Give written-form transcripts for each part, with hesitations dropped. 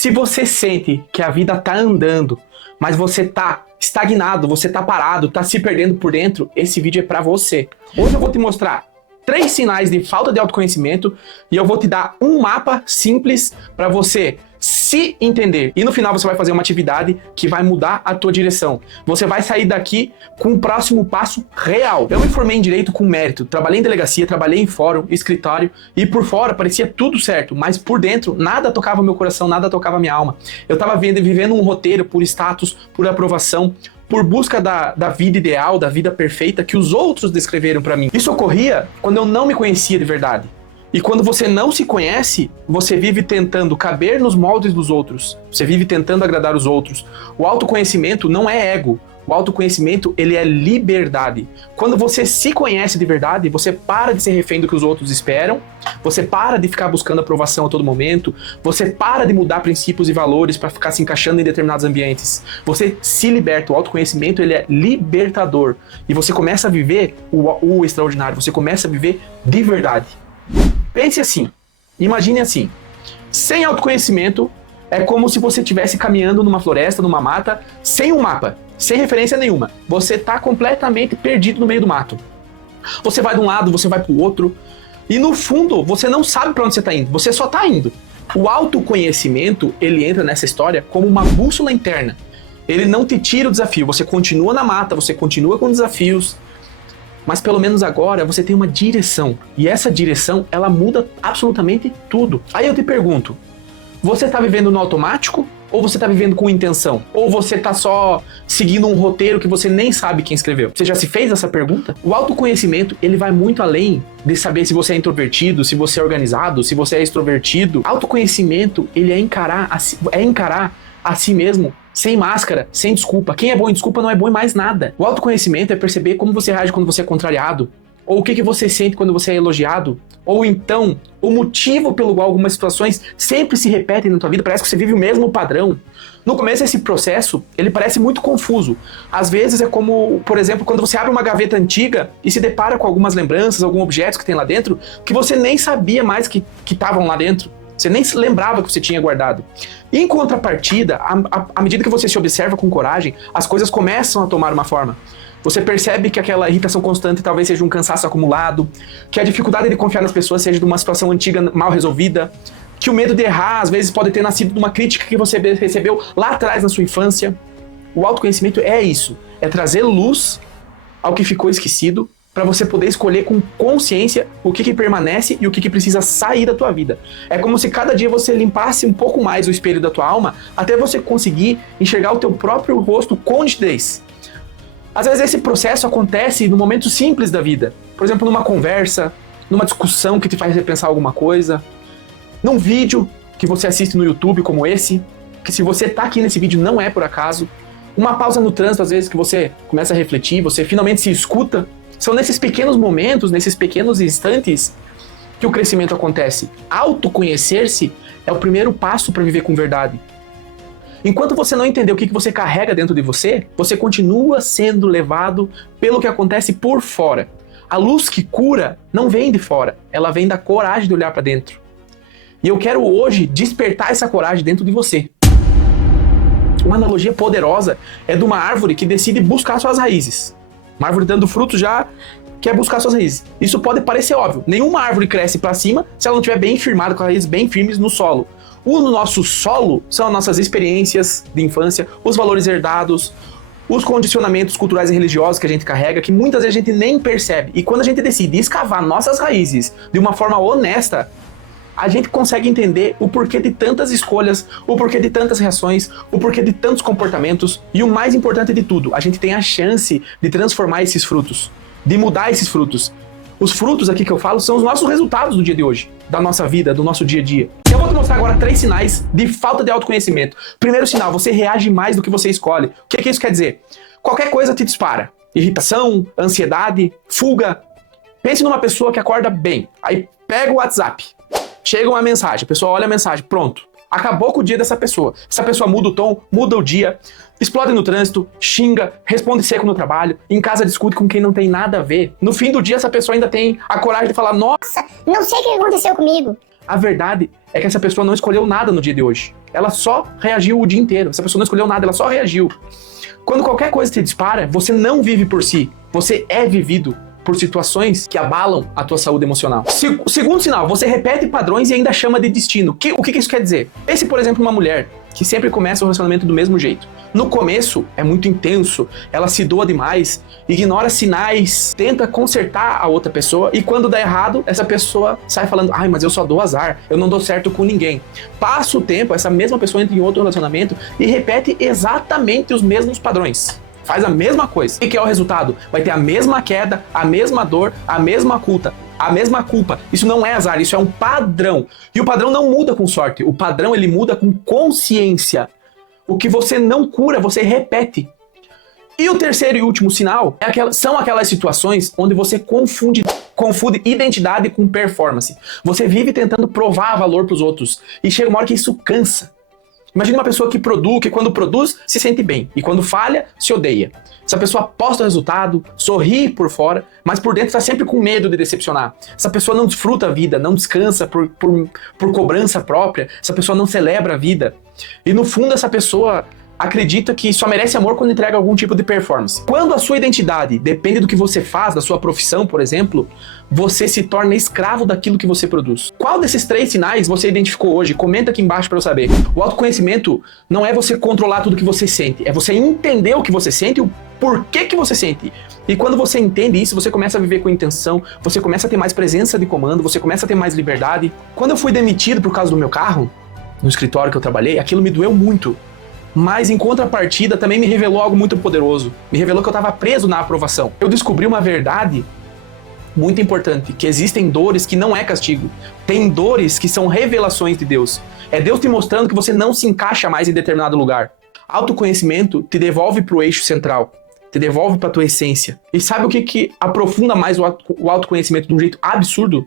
Se você sente que a vida tá andando, mas você tá estagnado, você tá parado, tá se perdendo por dentro, esse vídeo é pra você. Hoje eu vou te mostrar 3 sinais de falta de autoconhecimento e eu vou te dar um mapa simples para você se entender. E no final você vai fazer uma atividade que vai mudar a tua direção. Você vai sair daqui com o próximo passo real. Eu me formei em Direito com mérito, trabalhei em delegacia, trabalhei em fórum, escritório e por fora parecia tudo certo, mas por dentro nada tocava meu coração, nada tocava minha alma. Eu tava vivendo um roteiro por status, por aprovação, por busca da vida ideal, da vida perfeita que os outros descreveram pra mim. Isso ocorria quando eu não me conhecia de verdade. E quando você não se conhece, você vive tentando caber nos moldes dos outros. Você vive tentando agradar os outros. O autoconhecimento não é ego. O autoconhecimento, ele é liberdade. Quando você se conhece de verdade, você para de ser refém do que os outros esperam, você para de ficar buscando aprovação a todo momento, você para de mudar princípios e valores para ficar se encaixando em determinados ambientes. Você se liberta. O autoconhecimento, ele é libertador. E você começa a viver o extraordinário, você começa a viver de verdade. Pense assim, imagine assim, sem autoconhecimento é como se você estivesse caminhando numa floresta, numa mata, sem um mapa, sem referência nenhuma. Você está completamente perdido no meio do mato. Você vai de um lado, você vai para o outro, e no fundo você não sabe para onde você está indo, você só está indo. O autoconhecimento, ele entra nessa história como uma bússola interna. Ele não te tira o desafio, você continua na mata, você continua com desafios, mas pelo menos agora você tem uma direção. E essa direção, ela muda absolutamente tudo. Aí eu te pergunto, você está vivendo no automático? Ou você está vivendo com intenção? Ou você está só seguindo um roteiro que você nem sabe quem escreveu? Você já se fez essa pergunta? O autoconhecimento, ele vai muito além de saber se você é introvertido, se você é organizado, se você é extrovertido. Autoconhecimento, ele é encarar a si mesmo sem máscara, sem desculpa. Quem é bom em desculpa não é bom em mais nada. O autoconhecimento é perceber como você reage quando você é contrariado, ou o que você sente quando você é elogiado, ou então o motivo pelo qual algumas situações sempre se repetem na tua vida, parece que você vive o mesmo padrão. No começo esse processo, ele parece muito confuso. Às vezes é como, por exemplo, quando você abre uma gaveta antiga e se depara com algumas lembranças, alguns objetos que tem lá dentro, que você nem sabia mais que estavam lá dentro. Você nem se lembrava que você tinha guardado. E em contrapartida, à medida que você se observa com coragem, as coisas começam a tomar uma forma. Você percebe que aquela irritação constante talvez seja um cansaço acumulado, que a dificuldade de confiar nas pessoas seja de uma situação antiga mal resolvida, que o medo de errar às vezes pode ter nascido de uma crítica que você recebeu lá atrás na sua infância. O autoconhecimento é isso, é trazer luz ao que ficou esquecido, para você poder escolher com consciência o que permanece e o que precisa sair da tua vida. É como se cada dia você limpasse um pouco mais o espelho da tua alma, até você conseguir enxergar o teu próprio rosto com nitidez. Às vezes esse processo acontece no momento simples da vida. Por exemplo, numa conversa, numa discussão que te faz repensar alguma coisa, num vídeo que você assiste no YouTube como esse, que se você tá aqui nesse vídeo não é por acaso, uma pausa no trânsito, às vezes que você começa a refletir, você finalmente se escuta. São nesses pequenos momentos, nesses pequenos instantes que o crescimento acontece. Autoconhecer-se é o primeiro passo para viver com verdade. Enquanto você não entender o que você carrega dentro de você, você continua sendo levado pelo que acontece por fora. A luz que cura não vem de fora, ela vem da coragem de olhar para dentro. E eu quero hoje despertar essa coragem dentro de você. Uma analogia poderosa é de uma árvore que decide buscar suas raízes. Uma árvore dando fruto já quer buscar suas raízes. Isso pode parecer óbvio. Nenhuma árvore cresce para cima se ela não estiver bem firmada, com as raízes bem firmes no solo. O nosso solo são as nossas experiências de infância, os valores herdados, os condicionamentos culturais e religiosos que a gente carrega, que muitas vezes a gente nem percebe. E quando a gente decide escavar nossas raízes de uma forma honesta, a gente consegue entender o porquê de tantas escolhas, o porquê de tantas reações, o porquê de tantos comportamentos e o mais importante de tudo, a gente tem a chance de transformar esses frutos, de mudar esses frutos. Os frutos aqui que eu falo são os nossos resultados do dia de hoje, da nossa vida, do nosso dia a dia. Eu vou te mostrar agora 3 sinais de falta de autoconhecimento. Primeiro sinal, você reage mais do que você escolhe. O que é que isso quer dizer? Qualquer coisa te dispara. Irritação, ansiedade, fuga. Pense numa pessoa que acorda bem, aí pega o WhatsApp. Chega uma mensagem, a pessoa olha a mensagem, pronto. Acabou com o dia dessa pessoa. Essa pessoa muda o tom, muda o dia, explode no trânsito, xinga, responde seco no trabalho, em casa discute com quem não tem nada a ver. No fim do dia, essa pessoa ainda tem a coragem de falar, nossa, não sei o que aconteceu comigo. A verdade é que essa pessoa não escolheu nada no dia de hoje. Ela só reagiu o dia inteiro. Essa pessoa não escolheu nada, ela só reagiu. Quando qualquer coisa te dispara, você não vive por si. Você é vivido por situações que abalam a tua saúde emocional. Segundo sinal, você repete padrões e ainda chama de destino. O que isso quer dizer? Pense, por exemplo, uma mulher que sempre começa o relacionamento do mesmo jeito. No começo, é muito intenso, ela se doa demais, ignora sinais, tenta consertar a outra pessoa e quando dá errado, essa pessoa sai falando, ai, mas eu só dou azar, eu não dou certo com ninguém. Passa o tempo, essa mesma pessoa entra em outro relacionamento e repete exatamente os mesmos padrões. Faz a mesma coisa. O que é o resultado? Vai ter a mesma queda, a mesma dor, a mesma culpa. Isso não é azar, isso é um padrão. E o padrão não muda com sorte. O padrão, ele muda com consciência. O que você não cura, você repete. E o terceiro e último sinal são aquelas situações onde você confunde identidade com performance. Você vive tentando provar valor para os outros. E chega uma hora que isso cansa. Imagina uma pessoa que quando produz, se sente bem. E quando falha, se odeia. Essa pessoa posta o resultado, sorri por fora, mas por dentro está sempre com medo de decepcionar. Essa pessoa não desfruta a vida, não descansa por cobrança própria. Essa pessoa não celebra a vida. E no fundo essa pessoa acredita que só merece amor quando entrega algum tipo de performance. Quando a sua identidade depende do que você faz, da sua profissão, por exemplo, você se torna escravo daquilo que você produz. Qual desses 3 sinais você identificou hoje? Comenta aqui embaixo para eu saber. O autoconhecimento não é você controlar tudo que você sente, é você entender o que você sente e o porquê que você sente. E quando você entende isso, você começa a viver com intenção, você começa a ter mais presença de comando, você começa a ter mais liberdade. Quando eu fui demitido por causa do meu carro, no escritório que eu trabalhei, aquilo me doeu muito. Mas em contrapartida também me revelou algo muito poderoso. Me revelou que eu estava preso na aprovação. Eu descobri uma verdade muito importante, que existem dores que não é castigo. Tem dores que são revelações de Deus. É Deus te mostrando que você não se encaixa mais em determinado lugar. Autoconhecimento te devolve para o eixo central, te devolve para a tua essência. E sabe o que aprofunda mais o autoconhecimento de um jeito absurdo?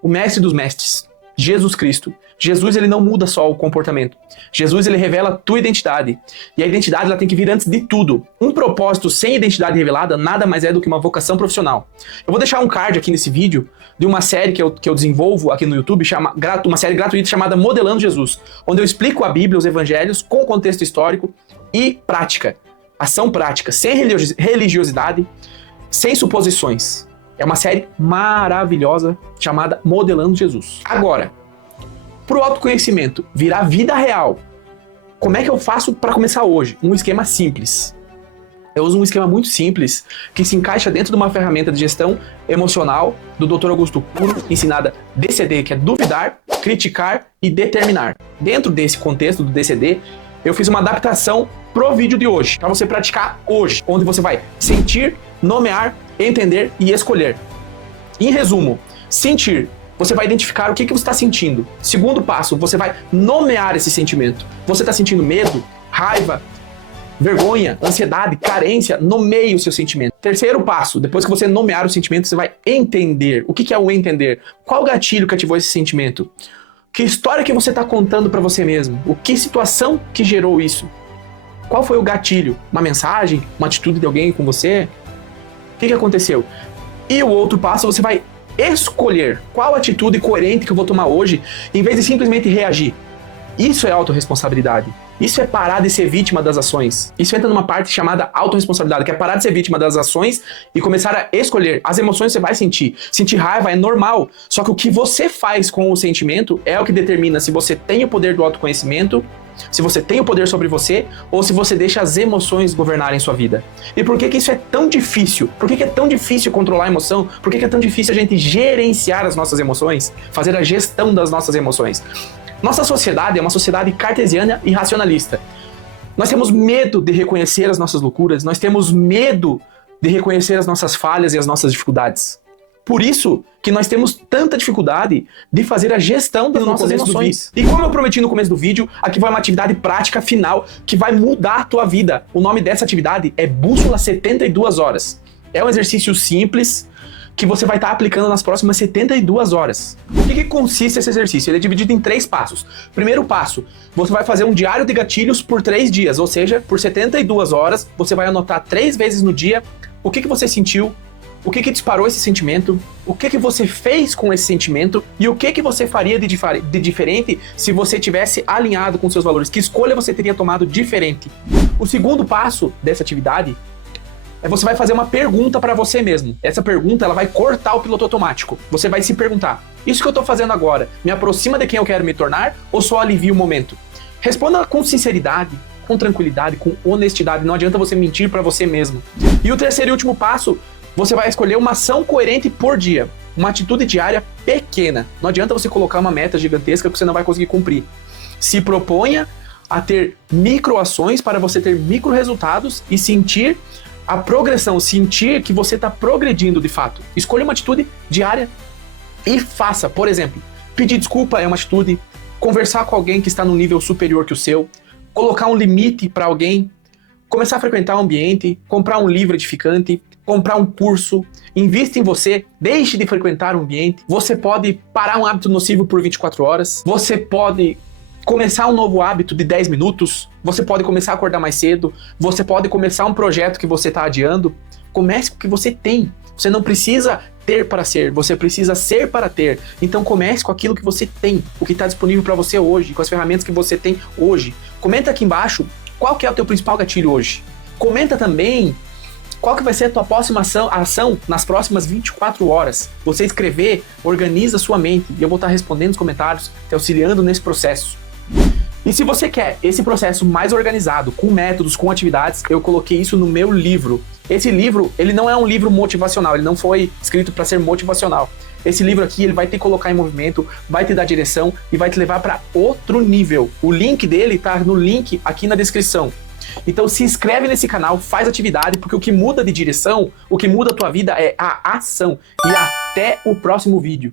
O mestre dos mestres, Jesus Cristo. Jesus, ele não muda só o comportamento. Jesus, ele revela a tua identidade. E a identidade, ela tem que vir antes de tudo. Um propósito sem identidade revelada nada mais é do que uma vocação profissional. Eu vou deixar um card aqui nesse vídeo de uma série que eu desenvolvo aqui no YouTube, uma série gratuita chamada Modelando Jesus, onde eu explico a Bíblia, os evangelhos, com contexto histórico e prática. Ação prática, sem religiosidade, sem suposições. É uma série maravilhosa chamada Modelando Jesus. Agora, para o autoconhecimento virar vida real, como é que eu faço para começar hoje? Um esquema simples. Eu uso um esquema muito simples que se encaixa dentro de uma ferramenta de gestão emocional do Dr. Augusto Cury, ensinada DCD, que é duvidar, criticar e determinar. Dentro desse contexto do DCD, eu fiz uma adaptação pro vídeo de hoje, para você praticar hoje, onde você vai sentir, nomear, entender e escolher. Em resumo, sentir. Você vai identificar o que você está sentindo. Segundo passo, você vai nomear esse sentimento. Você está sentindo medo, raiva, vergonha, ansiedade, carência? Nomeie o seu sentimento. Terceiro passo, depois que você nomear o sentimento, você vai entender. O que é o entender? Qual gatilho que ativou esse sentimento? Que história que você está contando para você mesmo? Que situação que gerou isso? Qual foi o gatilho? Uma mensagem? Uma atitude de alguém com você? O que aconteceu? E o outro passo, você vai escolher qual atitude coerente que eu vou tomar hoje, em vez de simplesmente reagir. Isso é autorresponsabilidade. Isso é parar de ser vítima das ações. Isso entra numa parte chamada autorresponsabilidade, que é parar de ser vítima das ações e começar a escolher. As emoções você vai sentir. Sentir raiva é normal. Só que o que você faz com o sentimento é o que determina se você tem o poder do autoconhecimento, se você tem o poder sobre você, ou se você deixa as emoções governarem sua vida. E por que isso é tão difícil? Por que é tão difícil controlar a emoção? Por que é tão difícil a gente gerenciar as nossas emoções? Fazer a gestão das nossas emoções? Nossa sociedade é uma sociedade cartesiana e racionalista. Nós temos medo de reconhecer as nossas loucuras, nós temos medo de reconhecer as nossas falhas e as nossas dificuldades. Por isso que nós temos tanta dificuldade de fazer a gestão das nossas emoções. E como eu prometi no começo do vídeo, aqui vai uma atividade prática final que vai mudar a tua vida. O nome dessa atividade é Bússola 72 horas. É um exercício simples que você vai estar aplicando nas próximas 72 horas. O que consiste esse exercício? Ele é dividido em 3 passos. Primeiro passo, você vai fazer um diário de gatilhos por 3 dias, ou seja, por 72 horas, você vai anotar 3 vezes no dia o que você sentiu, o que disparou esse sentimento, o que você fez com esse sentimento e o que você faria de diferente se você tivesse alinhado com seus valores. Que escolha você teria tomado diferente? O segundo passo dessa atividade é você vai fazer uma pergunta para você mesmo. Essa pergunta ela vai cortar o piloto automático. Você vai se perguntar: isso que eu tô fazendo agora me aproxima de quem eu quero me tornar ou só alivia o momento? Responda com sinceridade, com tranquilidade, com honestidade. Não adianta você mentir para você mesmo. E o terceiro e último passo, você vai escolher uma ação coerente por dia. Uma atitude diária pequena. Não adianta você colocar uma meta gigantesca que você não vai conseguir cumprir. Se proponha a ter microações para você ter micro resultados e sentir a progressão, sentir que você está progredindo de fato. Escolha uma atitude diária e faça. Por exemplo, pedir desculpa é uma atitude, conversar com alguém que está num nível superior que o seu, colocar um limite para alguém, começar a frequentar um ambiente, comprar um livro edificante, comprar um curso, invista em você, deixe de frequentar um ambiente. Você pode parar um hábito nocivo por 24 horas, você pode começar um novo hábito de 10 minutos, você pode começar a acordar mais cedo, você pode começar um projeto que você está adiando. Comece com o que você tem. Você não precisa ter para ser, você precisa ser para ter. Então comece com aquilo que você tem, o que está disponível para você hoje, com as ferramentas que você tem hoje. Comenta aqui embaixo qual que é o teu principal gatilho hoje. Comenta também qual que vai ser a tua próxima ação nas próximas 24 horas. Você escrever, organiza a sua mente e eu vou estar respondendo nos comentários, te auxiliando nesse processo. E se você quer esse processo mais organizado, com métodos, com atividades, eu coloquei isso no meu livro. Esse livro, ele não é um livro motivacional, ele não foi escrito para ser motivacional. Esse livro aqui, ele vai te colocar em movimento, vai te dar direção e vai te levar para outro nível. O link dele tá no link aqui na descrição. Então se inscreve nesse canal, faz atividade, porque o que muda de direção, o que muda a tua vida é a ação. E até o próximo vídeo.